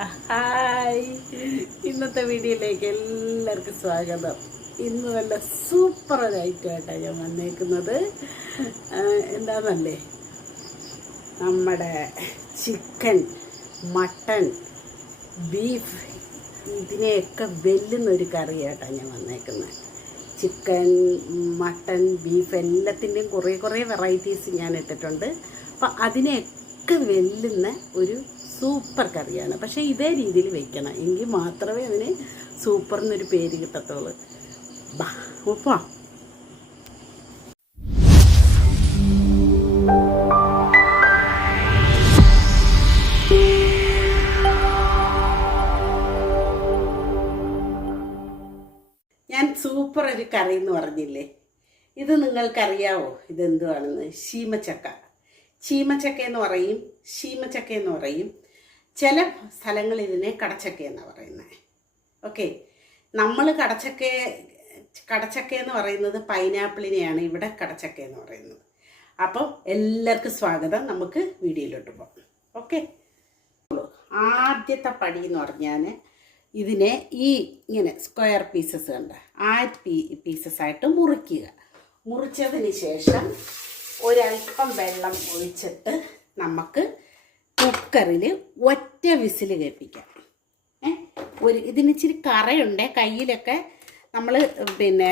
Hi. ഇന്നത്തെ വീഡിയോയിലേക്ക് എല്ലാവർക്കും സ്വാഗതം. ഇന്ന് നല്ല സൂപ്പർ ഒരു ഐറ്റമായിട്ടാണ് ഞാൻ വന്നേക്കുന്നത്. എന്താണെന്നല്ലേ നമ്മുടെ ചിക്കൻ മട്ടൺ ബീഫ് ഇതിനെയൊക്കെ വെല്ലുന്ന ഒരു കറിയായിട്ടാണ് ഞാൻ വന്നേക്കുന്നത്. ചിക്കൻ മട്ടൺ ബീഫ് എല്ലാത്തിന്റെയും കുറേ കുറേ വെറൈറ്റീസ് ഞാൻ ഇട്ടിട്ടുണ്ട്. അപ്പം അതിനെയൊക്കെ വെല്ലുന്ന ഒരു സൂപ്പർ കറിയാണ്. പക്ഷേ ഇതേ രീതിയിൽ വെക്കണം. എങ്കിൽ മാത്രമേ അതിന് സൂപ്പർ എന്നൊരു പേര് കിട്ടത്തുള്ളൂ. ബാ ഉപ്പോ ഞാൻ സൂപ്പർ ഒരു കറി എന്ന് പറഞ്ഞില്ലേ? ഇത് നിങ്ങൾക്കറിയാവോ? ഇതെന്തുവാണെന്ന്? ശീമച്ചക്ക. ചീമച്ചക്ക എന്ന് പറയും. ശീമച്ചക്ക എന്ന് പറയും. ചില സ്ഥലങ്ങളിൽ ഇതിനെ കടച്ചക്ക എന്ന് പറയുന്നത് ഓക്കെ നമ്മൾ കടച്ചക്ക കടച്ചക്ക എന്ന് പറയുന്നത് പൈനാപ്പിളിനെയാണ് ഇവിടെ കടച്ചക്ക എന്ന് പറയുന്നത്. അപ്പോൾ എല്ലാവർക്കും സ്വാഗതം. നമുക്ക് വീഡിയോയിലോട്ട് പോകാം. ഓക്കെ ആദ്യത്തെ പടി എന്ന് പറഞ്ഞാൽ ഇതിനെ ഈ ഇങ്ങനെ സ്ക്വയർ പീസസ് ഉണ്ട് ആ പീ പീസസ് ആയിട്ട് മുറിക്കുക. മുറിച്ചതിന് ശേഷം ഒരൽപ്പം വെള്ളം ഒഴിച്ചിട്ട് നമുക്ക് കുക്കറിൽ ഒറ്റ വിസിൽ കേൾപ്പിക്കാം. ഏ? ഒരു ഇതിന് ഇച്ചിരി കറയുണ്ട് കയ്യിലൊക്കെ നമ്മൾ പിന്നെ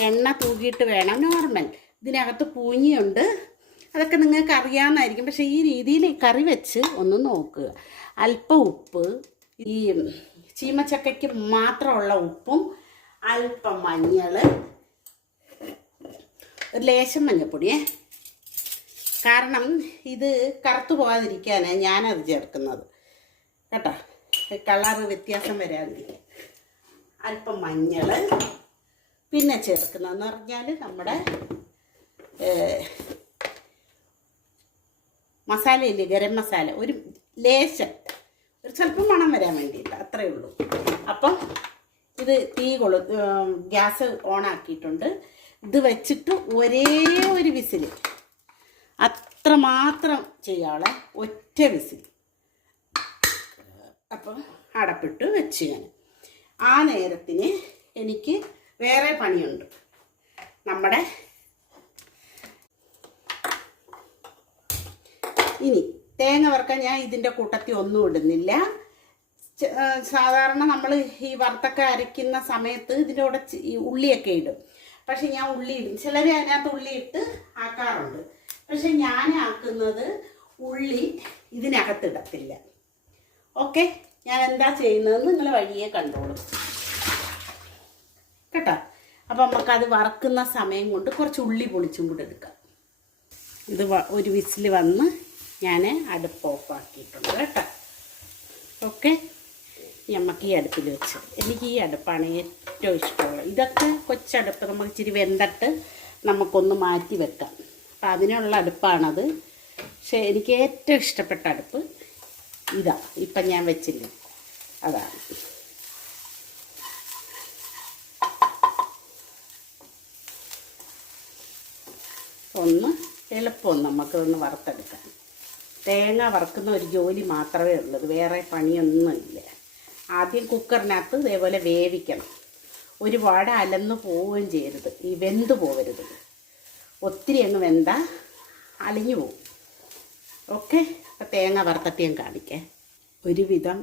എണ്ണ തൂക്കിയിട്ട് വേണം. നോർമൽ. ഇതിനകത്ത് പൂഞ്ഞിയുണ്ട് അതൊക്കെ നിങ്ങൾക്ക് അറിയാമെന്നായിരിക്കും പക്ഷേ ഈ രീതിയിൽ കറി വെച്ച് ഒന്ന് നോക്കുക. അല്പം ഉപ്പ് ഈ ചീമച്ചക്കയ്ക്ക് മാത്രമുള്ള ഉപ്പും അല്പം മഞ്ഞൾ ഒരു ലേശം മഞ്ഞൾപ്പൊടിയേ കാരണം ഇത് കറുത്തു പോകാതിരിക്കാനാണ് ഞാനത് ചേർക്കുന്നത്. കേട്ടോ? കളറ് വ്യത്യാസം വരാതിരിക്കാൻ. അല്പം മഞ്ഞൾ പിന്നെ ചേർക്കുന്നതെന്ന് പറഞ്ഞാൽ നമ്മുടെ മസാലയില്ലേ ഗരം മസാല. ഒരു ലേശം. ഒരു സ്വല്പം മണം വരാൻ വേണ്ടിയിട്ട് അത്രയേ ഉള്ളൂ. അപ്പം ഇത് തീ കൊളു ഗ്യാസ് ഓണാക്കിയിട്ടുണ്ട് ഇത് വെച്ചിട്ട് ഒരേ ഒരു വിസിൽ അത്രമാത്രം ചെയ്യാളെ ഒറ്റ വിസിൽ. അപ്പം അടപ്പിട്ട് വെച്ച് ഞാൻ. ആ നേരത്തിന് എനിക്ക് വേറെ പണിയുണ്ട്. നമ്മുടെ ഇനി തേങ്ങ വറുക്കാൻ ഞാൻ ഇതിന്റെ കൂട്ടത്തിൽ ഒന്നും ഇടുന്നില്ല. സാധാരണ നമ്മൾ ഈ വറുത്തൊക്കെ അരയ്ക്കുന്ന സമയത്ത് ഇതിന്റെ കൂടെ ഉള്ളിയൊക്കെ ഇടും. പക്ഷെ ഞാൻ ഉള്ളി ഇടും. ചിലർ അതിനകത്ത് ഉള്ളി ഇട്ട് ആക്കാറുണ്ട്. പക്ഷെ ഞാൻ ആക്കുന്നത് ഉള്ളി ഇതിനകത്തിടത്തില്ല. ഓക്കെ? ഞാൻ എന്താ ചെയ്യുന്നതെന്ന് നിങ്ങൾ വഴിയെ കണ്ടോളൂ. കേട്ടോ? അപ്പം നമുക്കത് വറക്കുന്ന സമയം കൊണ്ട് കുറച്ച് ഉള്ളി പൊളിച്ചും കൂടെ എടുക്കാം. ഇത് ഒരു വിസിൽ വന്ന് ഞാൻ അടുപ്പ് ഓഫാക്കിയിട്ടുണ്ട് കേട്ടോ. ഓക്കെ? നമുക്ക് ഈ അടുപ്പിൽ വെച്ച്. എനിക്ക് ഈ അടുപ്പാണ് ഏറ്റവും ഇഷ്ടമുള്ളത്. ഇതൊക്കെ കൊച്ചടുപ്പ് നമുക്ക് ഇച്ചിരി വെന്തട്ട് നമുക്കൊന്ന് മാറ്റി വെക്കാം. അപ്പം അതിനുള്ള അടുപ്പാണത്. പക്ഷേ എനിക്ക് ഏറ്റവും ഇഷ്ടപ്പെട്ട അടുപ്പ് ഇതാ. ഇപ്പം ഞാൻ വെച്ചില്ലേ? അതാണ് ഒന്ന് എളുപ്പം നമുക്കതൊന്ന് വറുത്തെടുക്കാം. തേങ്ങ വറുക്കുന്ന ഒരു ജോലി മാത്രമേ ഉള്ളൂ. വേറെ പണിയൊന്നുമില്ല ആദ്യം കുക്കറിനകത്ത് ഇതേപോലെ വേവിക്കണം. ഒരുപാട് അലന്ന് പോവുകയും ചെയ്യരുത്. ഈ വെന്ത് പോകരുത് ഒത്തിരി അങ്ങ് വെന്ത അലിഞ്ഞു പോവും. ഓക്കെ? അപ്പം തേങ്ങ വറുത്തിട്ട് ഞാൻ കാണിക്കേ. ഒരുവിധം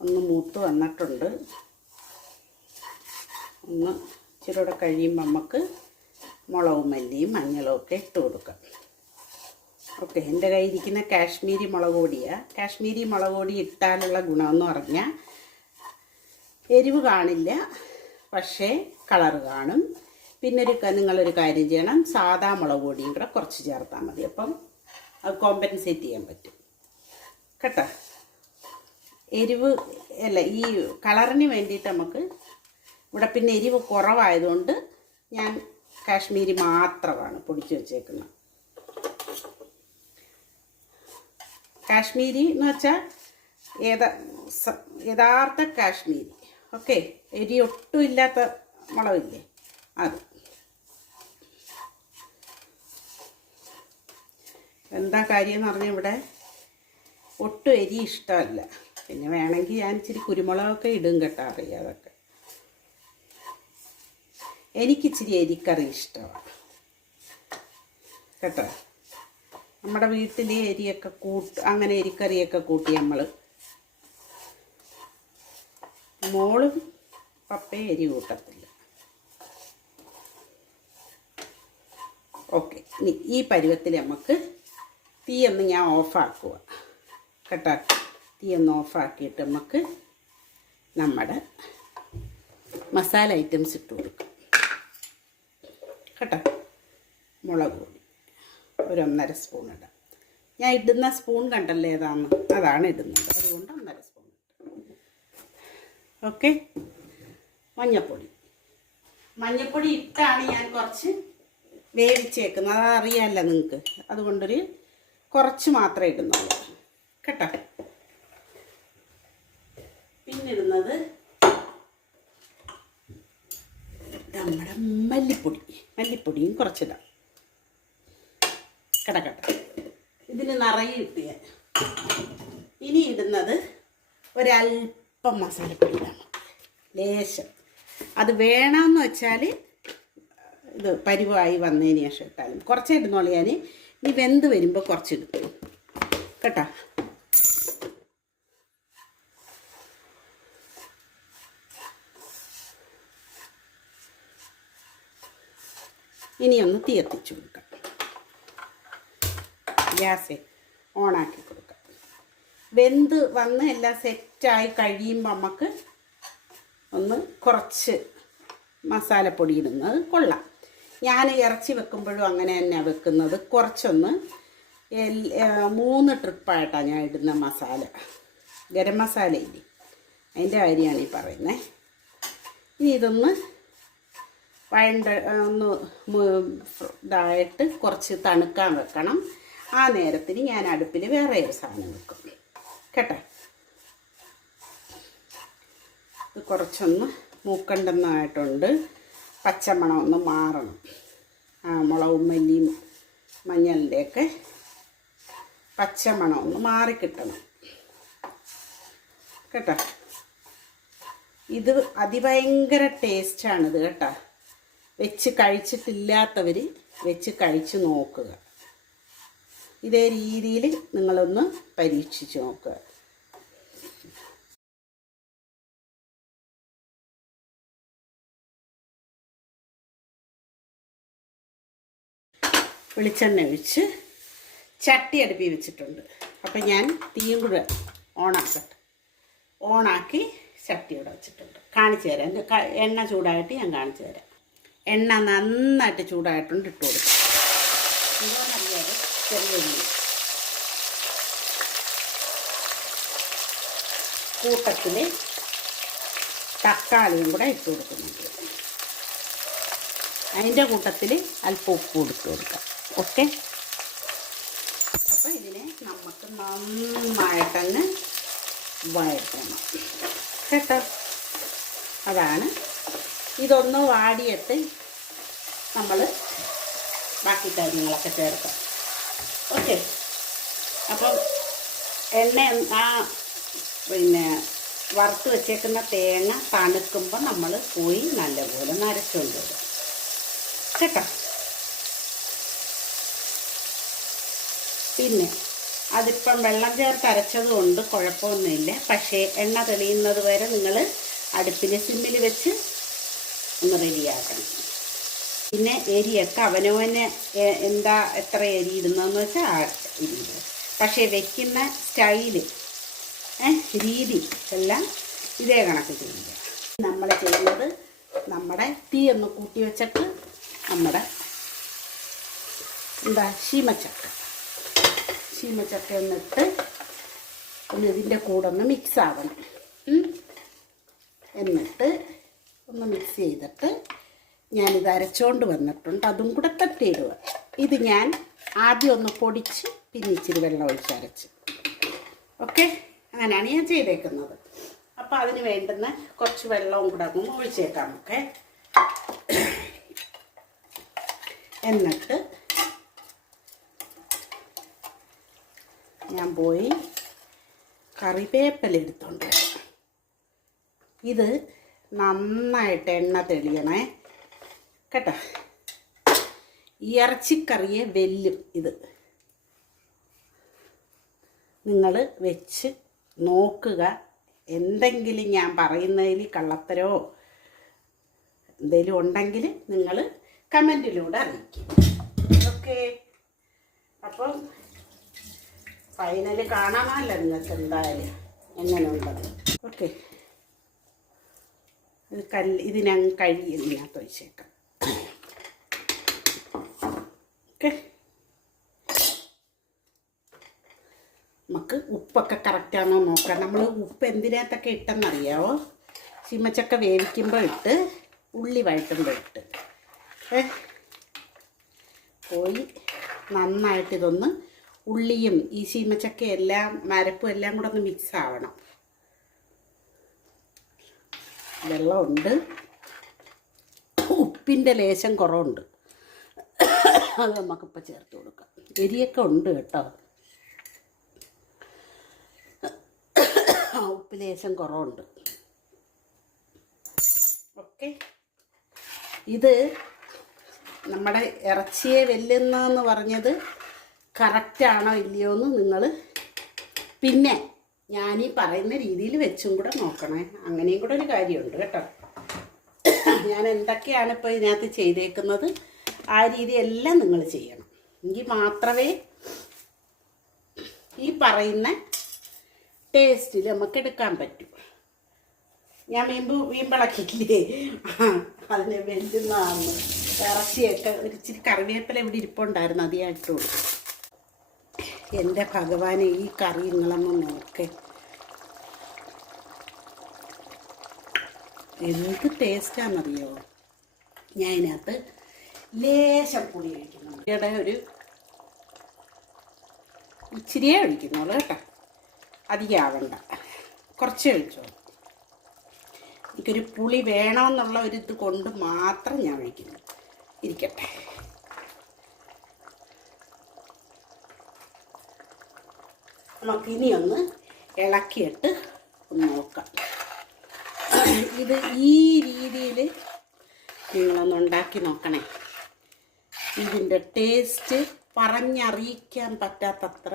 ഒന്ന് മൂത്ത് വന്നിട്ടുണ്ട്. ഒന്ന് ഇച്ചിരി കൂടെ കഴിയുമ്പോൾ നമുക്ക് മുളകും മല്ലിയും മഞ്ഞളും ഒക്കെ ഇട്ട് കൊടുക്കാം. ഓക്കെ എന്റെ കയ്യിരിക്കുന്ന കാശ്മീരി മുളക് പൊടിയാണ് കാശ്മീരി മുളക് പൊടി ഇട്ടാലുള്ള ഗുണമെന്ന് പറഞ്ഞാൽ എരിവ് കാണില്ല പക്ഷേ കളറ് കാണും. പിന്നെ ഒരു നിങ്ങളൊരു കാര്യം ചെയ്യണം. സാധാ മുളക് പൊടിയും കൂടെ കുറച്ച് ചേർത്താൽ മതി. അപ്പം അത് കോമ്പൻസേറ്റ് ചെയ്യാൻ പറ്റും. കേട്ടോ? എരിവ് അല്ല ഈ കളറിന് വേണ്ടിയിട്ട് നമുക്ക് ഇവിടെ പിന്നെ എരിവ് കുറവായതുകൊണ്ട് ഞാൻ കാശ്മീരി മാത്രമാണ് പൊടിച്ച് വെച്ചേക്കുന്നത്. കാശ്മീരി എന്ന് വെച്ചാൽ ഏതാ യഥാർത്ഥ കാശ്മീരി. ഓക്കെ? എരി ഒട്ടും ഇല്ലാത്ത മുളകില്ലേ? അത്. എന്താ കാര്യം എന്ന് പറഞ്ഞാൽ ഇവിടെ ഒട്ടും എരി ഇഷ്ടമല്ല. പിന്നെ വേണമെങ്കിൽ ഞാൻ ഇച്ചിരി കുരുമുളകൊക്കെ ഇടും കേട്ടോ അറിയാതൊക്കെ. എനിക്കിച്ചിരി എരിക്കറി ഇഷ്ടമാണ്. കേട്ടോ? നമ്മുടെ വീട്ടിൽ എരിയൊക്കെ കൂട്ട് അങ്ങനെ എരിക്കറിയൊക്കെ കൂട്ടി നമ്മൾ മോളും പപ്പയും എരി കൂട്ടത്തില്ല. ഓക്കെ. ഇനി ഈ പരുവത്തിൽ നമുക്ക് തീയൊന്ന് ഞാൻ ഓഫാക്കുക കേട്ടോ? തീയൊന്ന് ഓഫാക്കിയിട്ട് നമുക്ക് നമ്മുടെ മസാല ഐറ്റംസ് ഇട്ട് കൊടുക്കാം. കേട്ടോ? മുളക് പൊടി. ഒരു ഒന്നര സ്പൂൺ ഇടാം. ഞാൻ ഇടുന്ന സ്പൂൺ കണ്ടല്ലേ ഏതാന്ന് അതാണ് ഇടുന്നത്. അതുകൊണ്ട് ഒന്നര സ്പൂൺ ഓക്കെ? മഞ്ഞപ്പൊടി. മഞ്ഞപ്പൊടി ഇട്ടാണ് ഞാൻ കുറച്ച് വേവിച്ചേക്കുന്നത്. അത് അറിയാമല്ലോ നിങ്ങൾക്ക്. അതുകൊണ്ടൊരു കുറച്ച് മാത്രമേ ഇടുന്നുള്ളൂ. കേട്ടോ? പിന്നിടുന്നത് നമ്മുടെ മല്ലിപ്പൊടി. മല്ലിപ്പൊടിയും കുറച്ചിടാം. കിടക്കട്ടെ ഇതിന് നിറയെ ഇട്ട് ഞാൻ. ഇനി ഇടുന്നത് ഒരല്പം മസാലപ്പൊടി ഇടാം. ലേശം. അത് വേണമെന്ന് വെച്ചാൽ ഇത് പരിവായി വന്നതിന് ശേഷം ഇട്ടാലും കുറച്ചേ ഇടുന്നുള്ളൂ ഞാൻ ഇനി വെന്ത് വരുമ്പോൾ കുറച്ച് കേട്ടോ? ഇനിയൊന്ന് തീ എത്തിച്ചു കൊടുക്കാം. ഗ്യാസ് ഓണാക്കി കൊടുക്കാം. വെന്ത് വന്ന് എല്ലാം സെറ്റായി കഴിയുമ്പോൾ നമുക്ക് ഒന്ന് കുറച്ച് മസാലപ്പൊടി ഇടുന്നത് കൊള്ളാം. ഞാൻ ഇറച്ചി വെക്കുമ്പോഴും അങ്ങനെ തന്നെയാണ് വെക്കുന്നത്. കുറച്ചൊന്ന് മൂന്ന് ട്രിപ്പായിട്ടാണ് ഞാൻ ഇടുന്ന മസാല. ഗരം മസാല ഇല്ലേ? അതിന്റെ കാര്യമാണ് ഈ പറയുന്നത് ഇനി ഇതൊന്ന് വഴണ്ട ഒന്ന് ഇതായിട്ട് കുറച്ച് തണുക്കാൻ വെക്കണം. ആ നേരത്തിന് ഞാൻ അടുപ്പിൽ വേറെ ഒരു സാധനം വെക്കും. കേട്ടോ? ഇത് കുറച്ചൊന്ന് മൂക്കണ്ടെന്നായിട്ടുണ്ട്. പച്ചമണം ഒന്ന് മാറണം. ആ മുളകും മല്ലിയും മഞ്ഞളിന്റെയൊക്കെ പച്ചമണം ഒന്ന് മാറിക്കിട്ടണം. കേട്ടോ? ഇത് അതിഭയങ്കര ടേസ്റ്റാണിത് കേട്ടോ. വെച്ച് കഴിച്ചിട്ടില്ലാത്തവർ വെച്ച് കഴിച്ച് നോക്കുക. ഇതേ രീതിയിൽ നിങ്ങളൊന്ന് പരീക്ഷിച്ച് നോക്കുക. വെളിച്ചെണ്ണ ഒഴിച്ച് ചട്ടി അടുപ്പി വെച്ചിട്ടുണ്ട്. അപ്പം ഞാൻ തീയും കൂടെ ഓണാക്കട്ടെ. ഓണാക്കി ചട്ടി ഇവിടെ വെച്ചിട്ടുണ്ട്. കാണിച്ചു തരാം. എണ്ണ ചൂടായിട്ട് ഞാൻ കാണിച്ചു തരാം. എണ്ണ നന്നായിട്ട് ചൂടായിട്ടുണ്ട് ഇട്ട് കൊടുക്കും. ഇതോന്നറിയാതെ ചെറിയ ഉള്ളി. കൂട്ടത്തിൽ തക്കാളിയും കൂടെ ഇട്ട് കൊടുക്കുന്നുണ്ട്. അതിന്റെ കൂട്ടത്തിൽ അല്പം ഉപ്പ് കൊടുത്ത് കൊടുക്കാം. ഓക്കെ. അപ്പം ഇതിനെ നമുക്ക് നന്നായിട്ടങ്ങ് വഴറ്റണം. കേട്ടോ? അതാണ്. ഇതൊന്ന് വാടിയിട്ട് നമ്മൾ ബാക്കി കാര്യങ്ങളൊക്കെ ചേർക്കാം. ഓക്കെ? അപ്പം എണ്ണ ആ പിന്നെ വറുത്ത് വെച്ചേക്കുന്ന തേങ്ങ തണുക്കുമ്പോൾ നമ്മൾ പോയി നല്ലപോലെ നരച്ചുകൊണ്ട് വരും. കേട്ടോ? പിന്നെ അതിപ്പം വെള്ളം ചേർത്ത് അരച്ചത് കൊണ്ട് കുഴപ്പമൊന്നുമില്ല. പക്ഷേ എണ്ണ തെളിയുന്നത് വരെ നിങ്ങൾ അടുപ്പിൽ സിമ്മിൽ വെച്ച് ഒന്ന് റെഡിയാക്കണം. പിന്നെ എരിയൊക്കെ അവനവന് എന്താ എത്ര എരി ഇടുന്നതെന്ന് വെച്ചാൽ ആ പക്ഷേ വെക്കുന്ന സ്റ്റൈൽ രീതി എല്ലാം ഇതേ കണക്ക് ചെയ്യുക. നമ്മൾ ചെയ്യുന്നത് നമ്മുടെ തീ ഒന്ന് കൂട്ടി വെച്ചിട്ട് നമ്മുടെ എന്താ ശീമച്ചക്ക. ശീമച്ചക്ക ഒന്നിട്ട് ഒന്ന് ഇതിന്റെ കൂടെ ഒന്ന് മിക്സ് ആവണം. എന്നിട്ട് ഒന്ന് മിക്സ് ചെയ്തിട്ട് ഞാനിത് അരച്ചുകൊണ്ട് വന്നിട്ടുണ്ട്. അതും കൂടെ തട്ടിയിടുക. ഇത് ഞാൻ ആദ്യം ഒന്ന് പൊടിച്ച് പിന്നെ ഇച്ചിരി വെള്ളം ഒഴിച്ച് അരച്ച്. ഓക്കെ? അങ്ങനെയാണ് ഞാൻ ചെയ്തേക്കുന്നത്. അപ്പോൾ അതിന് വേണ്ടുന്ന കുറച്ച് വെള്ളവും കൂടെ അങ്ങ് ഒഴിച്ചേക്കാം. ഓക്കെ? എന്നിട്ട് ഞാൻ പോയി കറിവേപ്പില എടുത്തോണ്ട്. ഇത് നന്നായിട്ട് എണ്ണ തെളിയണേ. കേട്ടോ? ഇറച്ചിക്കറിയെ വെല്ലും ഇത്. നിങ്ങൾ വെച്ച് നോക്കുക. എന്തെങ്കിലും ഞാൻ പറയുന്നതിൽ കള്ളത്തരോ എന്തെങ്കിലും ഉണ്ടെങ്കിൽ നിങ്ങൾ കമന്റിലൂടെ അറിയിക്കും. ഓക്കെ. അപ്പം ഫൈനൽ കാണാമല്ലോ നിങ്ങൾക്ക് എന്തായാലും. എങ്ങനെ ഉണ്ടെന്ന് ഓക്കെ. ഇത് കല്ല് ഇത് ഞാൻ വെച്ചേക്കാം ഓക്കെ. നമുക്ക് ഉപ്പൊക്കെ കറക്റ്റാണോ നോക്കാം. നമ്മൾ ഉപ്പ് എന്തിനകത്തൊക്കെ ഇട്ടെന്നറിയാവോ? ചീമച്ചക്ക വേവിക്കുമ്പോൾ ഇട്ട് ഉള്ളി വഴറ്റുമ്പോൾ ഇട്ട്. ഏ? പോയി നന്നായിട്ട് ഇതൊന്ന് ഉള്ളിയും ഈ ചീമച്ചക്ക എല്ലാം മരപ്പും എല്ലാം കൂടെ ഒന്ന് മിക്സ് ആവണം. വെള്ളമുണ്ട്. ഉപ്പിന്റെ ലേശം കുറവുണ്ട്. അത് നമുക്കിപ്പോൾ ചേർത്ത് കൊടുക്കാം. എരിയൊക്കെ ഉണ്ട് കേട്ടോ. ഉപ്പ് ലേശം കുറവുണ്ട്. ഓക്കെ. ഇത് നമ്മുടെ ഇറച്ചിയെ വെല്ലുന്നതെന്ന് പറഞ്ഞത് കറക്റ്റാണോ ഇല്ലയോ എന്ന് നിങ്ങൾ പിന്നെ ഞാൻ ഈ പറയുന്ന രീതിയിൽ വെച്ചും കൂടെ നോക്കണേ. അങ്ങനെയും കൂടെ ഒരു കാര്യമുണ്ട് കേട്ടോ. ഞാൻ എന്തൊക്കെയാണ് ഇപ്പോൾ ഇതിനകത്ത് ചെയ്തേക്കുന്നത്? ആ രീതിയെല്ലാം നിങ്ങൾ ചെയ്യണം. എങ്കിൽ മാത്രമേ ഈ പറയുന്ന ടേസ്റ്റിൽ നമുക്ക് എടുക്കാൻ പറ്റൂ. ഞാൻ മീൻ വീമ്പിളക്കില്ലേ അതിനെ വെല്ലുന്നതാണ് ഇറച്ചിയൊക്കെ ഒരു ഇച്ചിരി കറിവേപ്പില ഇവിടെ ഇരിപ്പുണ്ടായിരുന്നു അത് എന്റെ ഭഗവാനെ ഈ കറി നിങ്ങളൊന്ന് നോക്കേ. എന്ത് ടേസ്റ്റാണെന്നറിയോ ഞാൻ ഇതിനകത്ത് ലേശം പുളി ഒഴിക്കുന്നു. ഇവിടെ ഒരു ഇച്ചിരിയേ ഒഴിക്കുന്നുള്ളൂ കേട്ടോ. അധികം ആവണ്ട. കുറച്ചേ ഒഴിച്ചോ എനിക്കൊരു പുളി വേണമെന്നുള്ള ഒരു ഇത് കൊണ്ട് മാത്രം ഞാൻ ഒഴിക്കുന്നു. ഇരിക്കട്ടെ. നമുക്കിനി ഒന്ന് ഇളക്കിയിട്ട് ഒന്ന് നോക്കാം. ഇത് ഈ രീതിയിൽ നിങ്ങളൊന്ന് ഉണ്ടാക്കി നോക്കണേ. ഇതിന്റെ ടേസ്റ്റ് പറഞ്ഞറിയിക്കാൻ പറ്റാത്തത്ര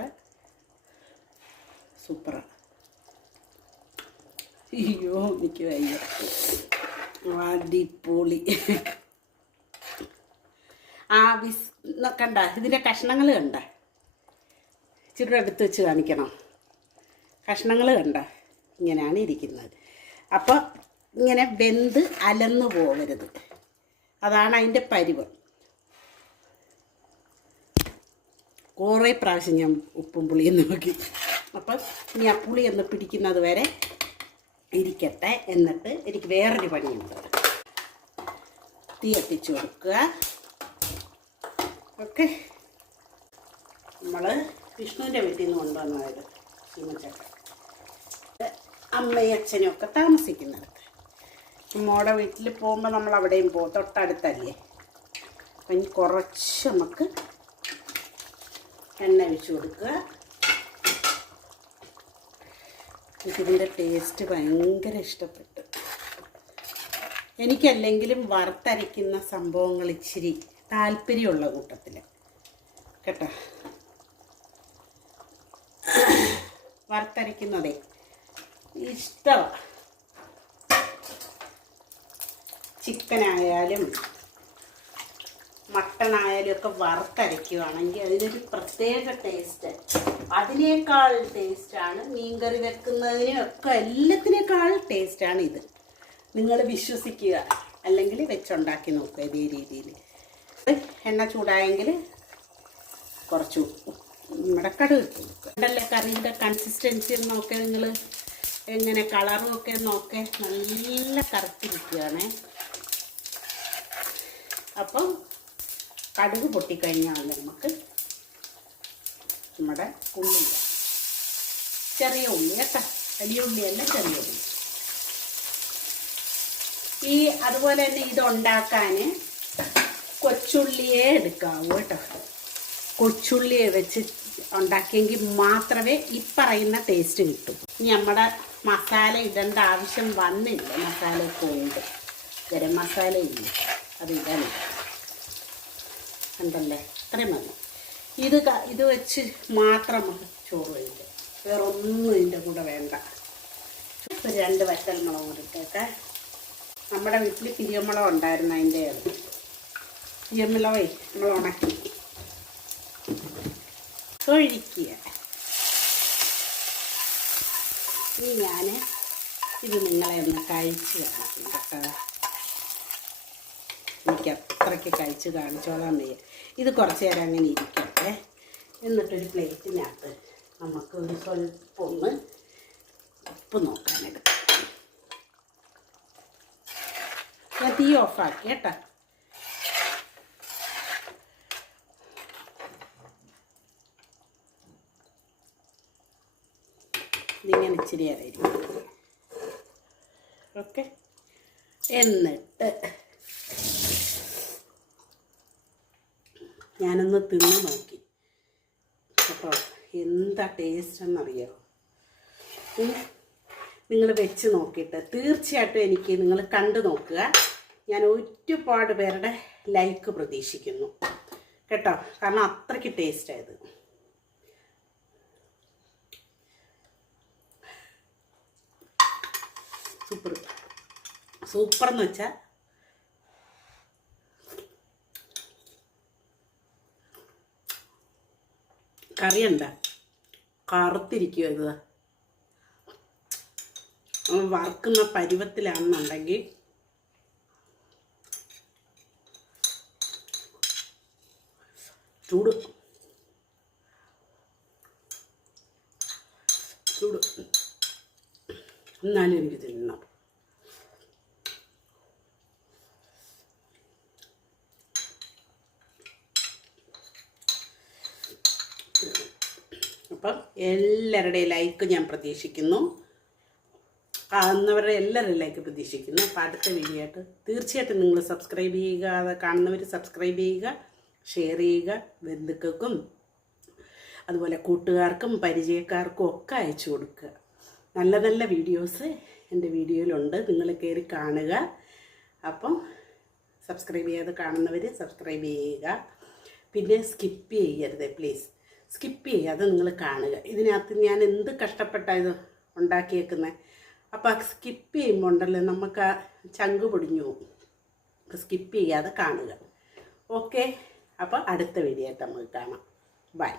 സൂപ്പറാണ് അയ്യോ എനിക്ക് വയ്യ. അടിപൊളി. ആ വിസ് കണ്ട ഇതിന്റെ കഷ്ണങ്ങൾ കണ്ട. ഇച്ചിരി അടുത്ത് വെച്ച് കാണിക്കണം. കഷ്ണങ്ങൾ കണ്ട? ഇങ്ങനെയാണ് ഇരിക്കുന്നത്. അപ്പോൾ ഇങ്ങനെ വെന്ത് അലന്നു പോകരുത് അതാണ് അതിന്റെ പരിവ്. കുറേ പ്രാവശ്യം ഞാൻ ഉപ്പും പുളിയും നോക്കി. അപ്പം ഇനി ആ പുളി ഒന്ന് പിടിക്കുന്നത് വരെ ഇരിക്കട്ടെ. എന്നിട്ട് എനിക്ക് വേറൊരു പണിയുണ്ട്. തീ എത്തിച്ചു കൊടുക്കുക. ഓക്കെ. നമ്മൾ വിഷ്ണുവിന്റെ വീട്ടിൽ നിന്ന് കൊണ്ടുവന്നത് ചീമച്ചക്ക അമ്മയും അച്ഛനും ഒക്കെ താമസിക്കുന്നിടത്ത് അമ്മയുടെ വീട്ടിൽ പോകുമ്പോൾ നമ്മൾ അവിടെയും പോകും. തൊട്ടടുത്തല്ലേ? അപ്പം ഇനി കുറച്ച് നമുക്ക് എണ്ണ ഒഴിച്ച് കൊടുക്കുക. ഇതിന്റെ ടേസ്റ്റ് ഭയങ്കര ഇഷ്ടപ്പെട്ടു. എനിക്കല്ലെങ്കിലും വറുത്തരയ്ക്കുന്ന സംഭവങ്ങൾ ഇച്ചിരി താല്പര്യമുള്ള കൂട്ടത്തിൽ കേട്ടോ? വറുത്തരയ്ക്കുന്നതേ. ഇഷ്ടമാണ് ചിക്കനായാലും മട്ടണായാലും ഒക്കെ വറുത്തരയ്ക്കുകയാണെങ്കിൽ അതിനൊരു പ്രത്യേക ടേസ്റ്റ് അതിനേക്കാൾ ടേസ്റ്റാണ് മീൻകറി വെക്കുന്നതിനും ഒക്കെ എല്ലാത്തിനേക്കാൾ ടേസ്റ്റാണ് ഇത്. നിങ്ങൾ വിശ്വസിക്കുക. അല്ലെങ്കിൽ വെച്ചുണ്ടാക്കി നോക്കുക ഇതേ രീതിയിൽ. എണ്ണ ചൂടായെങ്കിൽ കുറച്ച് നമ്മുടെ കടുക് കണ്ടല്ലേ കറിയുടെ കൺസിസ്റ്റൻസി നോക്കെ നിങ്ങൾ എങ്ങനെ കളറും ഒക്കെ നോക്കെ നല്ല കറുത്തിരിക്കുകയാണേ അപ്പം കടുക് പൊട്ടിക്കഴിഞ്ഞാൽ നമുക്ക് നമ്മുടെ ഉള്ളി. ചെറിയ ഉള്ളി കേട്ടോ. വലിയ ഉള്ളിയല്ല ചെറിയ ഉള്ളി. ഈ അതുപോലെ തന്നെ ഇതുണ്ടാക്കാൻ കൊച്ചുള്ളിയെ എടുക്കാവൂ കേട്ടോ. കൊച്ചുള്ളിയെ വെച്ച് ഉണ്ടാക്കിയെങ്കിൽ മാത്രമേ ഈ പറയുന്ന ടേസ്റ്റ് കിട്ടൂ. ഇനി നമ്മുടെ മസാല ഇടേണ്ട ആവശ്യം വന്നില്ല. മസാലയൊക്കെ ഉണ്ട്. ഗരം മസാല ഇല്ല. അത് ഇടണം. ഉണ്ടല്ലേ അത്രയും മതി. ഇത് ഇത് വെച്ച് മാത്രം ചോറ് കഴിക്കാം വേറെ ഒന്നും ഇതിന്റെ കൂടെ വേണ്ട. ഒരു രണ്ട് വറ്റൽ മുളക് ഇട്ടേക്കെ. നമ്മുടെ വീട്ടിൽ പിരിയമുളക് ഉണ്ടായിരുന്നു അതിന്റെ പിരിയമുളകേ നമ്മൾ ഉണക്കി. ഒഴിക്കുക ഇനി ഞാൻ ഇത് നിങ്ങളെ ഒന്ന് കഴിച്ച് കാണിക്കും കേട്ടോ എനിക്ക് അത്രയ്ക്ക് കഴിച്ച് കാണിച്ചോളാൻ വയ്യ. ഇത് കുറച്ച് നേരം അങ്ങനെ ഇരിക്കട്ടെ. എന്നിട്ടൊരു പ്ലേറ്റിനകത്ത് നമുക്ക് ഒരു സ്വൽപ്പൊന്ന് ഉപ്പ് നോക്കാനെടുക്കാം. ഞാൻ തീ ഓഫാക്കി കേട്ടോ? ഇതിങ്ങനെ ഇച്ചിരി ആയിരിക്കും. ഓക്കെ. എന്നിട്ട് ഞാനൊന്ന് തിന്ന് നോക്കി. അപ്പോൾ എന്താ ടേസ്റ്റ് എന്നറിയോ? നിങ്ങൾ വെച്ച് നോക്കിയിട്ട് തീർച്ചയായിട്ടും എനിക്ക് നിങ്ങൾ കണ്ടു നോക്കുക. ഞാൻ ഒരുപാട് പേരുടെ ലൈക്ക് പ്രതീക്ഷിക്കുന്നു. കേട്ടോ? കാരണം അത്രയ്ക്ക് ടേസ്റ്റ് സൂപ്പർ. സൂപ്പർ എന്ന് വെച്ചാൽ കറിയുണ്ട. കറുത്തിരിക്കുക ഇത്. നമ്മൾ വറുക്കുന്ന പരുവത്തിലാണെന്നുണ്ടെങ്കിൽ ചൂട്. ചൂട്. എന്നാലും എനിക്ക് തിന്നണം അപ്പം എല്ലാവരുടെയും ലൈക്ക് ഞാൻ പ്രതീക്ഷിക്കുന്നു. കാണുന്നവരുടെ എല്ലാവരുടെയും ലൈക്ക് പ്രതീക്ഷിക്കുന്നു. അപ്പം അടുത്ത വീഡിയോ ആയിട്ട് തീർച്ചയായിട്ടും നിങ്ങൾ സബ്സ്ക്രൈബ് ചെയ്യുക അത് കാണുന്നവർ സബ്സ്ക്രൈബ് ചെയ്യുക ഷെയർ ചെയ്യുക ബന്ധുക്കൾക്കും അതുപോലെ കൂട്ടുകാർക്കും പരിചയക്കാർക്കും ഒക്കെ അയച്ചു കൊടുക്കുക. നല്ല നല്ല വീഡിയോസ് എന്റെ വീഡിയോയിലുണ്ട്. നിങ്ങൾ കയറി കാണുക. അപ്പം സബ്സ്ക്രൈബ് ചെയ്യാതെ കാണുന്നവർ സബ്സ്ക്രൈബ് ചെയ്യുക. പിന്നെ സ്കിപ്പ് ചെയ്യരുത് പ്ലീസ് സ്കിപ്പ് ചെയ്യുക അത് നിങ്ങൾ കാണുക. ഇതിനകത്ത് ഞാൻ എന്ത് കഷ്ടപ്പെട്ടായത് ഉണ്ടാക്കിയേക്കുന്നത് അപ്പം ആ സ്കിപ്പ് ചെയ്യുമ്പോൾ ഉണ്ടല്ലോ നമുക്ക് ആ ചങ്ക് പൊടിഞ്ഞു പോകും. സ്കിപ്പ് ചെയ്യാതെ കാണുക. ഓക്കെ? അപ്പോൾ അടുത്ത വീഡിയോ നമുക്ക് കാണാം. ബൈ